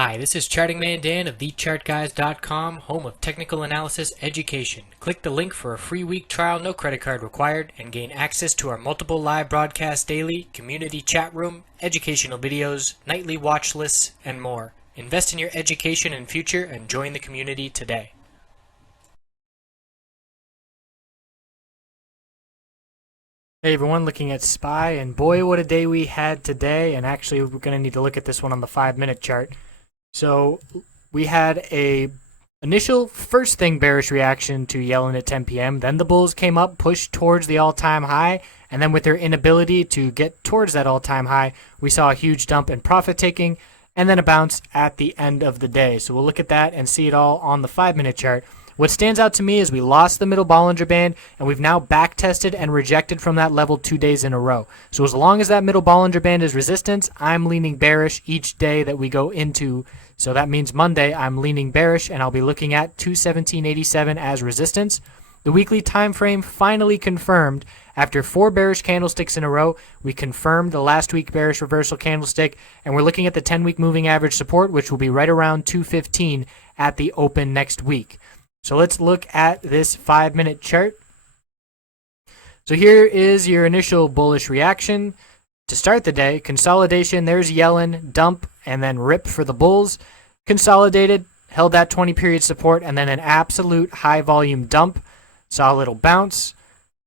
Hi, this is Charting Man Dan of TheChartGuys.com, home of technical analysis education. Click the link for a free week trial, no credit card required, and gain access to our multiple live broadcasts daily, community chat room, educational videos, nightly watch lists, and more. Invest in your education and future and join the community today. Hey everyone, looking at SPY, and boy what a day we had today, and actually we're going to need to look at this one on the 5-minute chart. So we had a initial first thing bearish reaction to Yellen at 10 p.m. Then the bulls came up, pushed towards the all-time high, and then with their inability to get towards that all-time high, we saw a huge dump in profit taking and then a bounce at the end of the day. So we'll look at that and see it all on the 5-minute chart. What stands out to me is we lost the middle Bollinger Band, and we've now back tested and rejected from that level 2 days in a row. So as long as that middle Bollinger Band is resistance, I'm leaning bearish each day that we go into. So that means Monday I'm leaning bearish, and I'll be looking at 217.87 as resistance. The weekly time frame finally confirmed. After 4 bearish candlesticks in a row, we confirmed the last week bearish reversal candlestick, and we're looking at the 10-week moving average support, which will be right around 215 at the open next week. So let's look at this 5-minute chart. So here is your initial bullish reaction. To start the day, consolidation, there's Yellen, dump, and then rip for the bulls. Consolidated, held that 20-period support, and then an absolute high-volume dump. Saw a little bounce.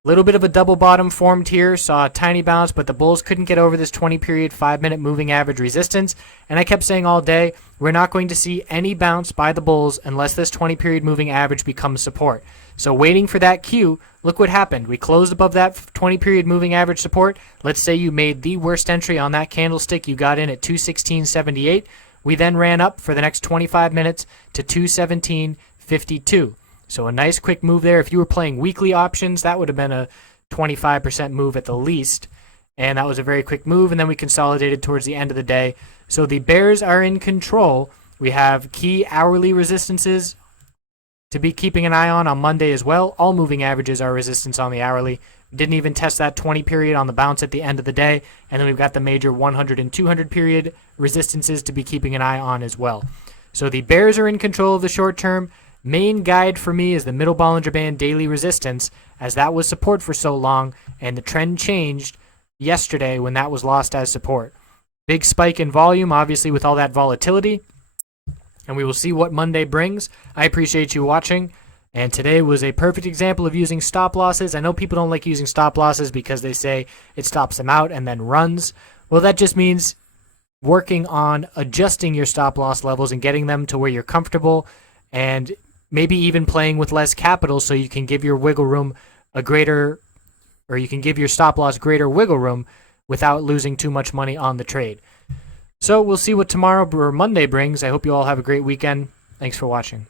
Little bit of a double bottom formed here, saw a tiny bounce, but the bulls couldn't get over this 20-period 5-minute moving average resistance. And I kept saying all day, we're not going to see any bounce by the bulls unless this 20-period moving average becomes support. So waiting for that cue, look what happened. We closed above that 20-period moving average support. Let's say you made the worst entry on that candlestick. You got in at 216.78. We then ran up for the next 25 minutes to 217.52. So a nice quick move there. If you were playing weekly options, that would have been a 25% move at the least. And that was a very quick move. And then we consolidated towards the end of the day. So the bears are in control. We have key hourly resistances to be keeping an eye on Monday as well. All moving averages are resistance on the hourly. Didn't even test that 20 period on the bounce at the end of the day. And then we've got the major 100 and 200 period resistances to be keeping an eye on as well. So the bears are in control of the short term. Main guide for me is the middle Bollinger Band daily resistance, as that was support for so long, and the trend changed yesterday when that was lost as support. Big spike in volume, obviously, with all that volatility, and we will see what Monday brings. I appreciate you watching, and today was a perfect example of using stop losses. I know people don't like using stop losses because they say it stops them out and then runs. Well, that just means working on adjusting your stop loss levels and getting them to where you're comfortable, and maybe even playing with less capital so you can give your wiggle room a greater, or you can give your stop loss greater wiggle room without losing too much money on the trade. So we'll see what tomorrow or Monday brings. I hope you all have a great weekend. Thanks for watching.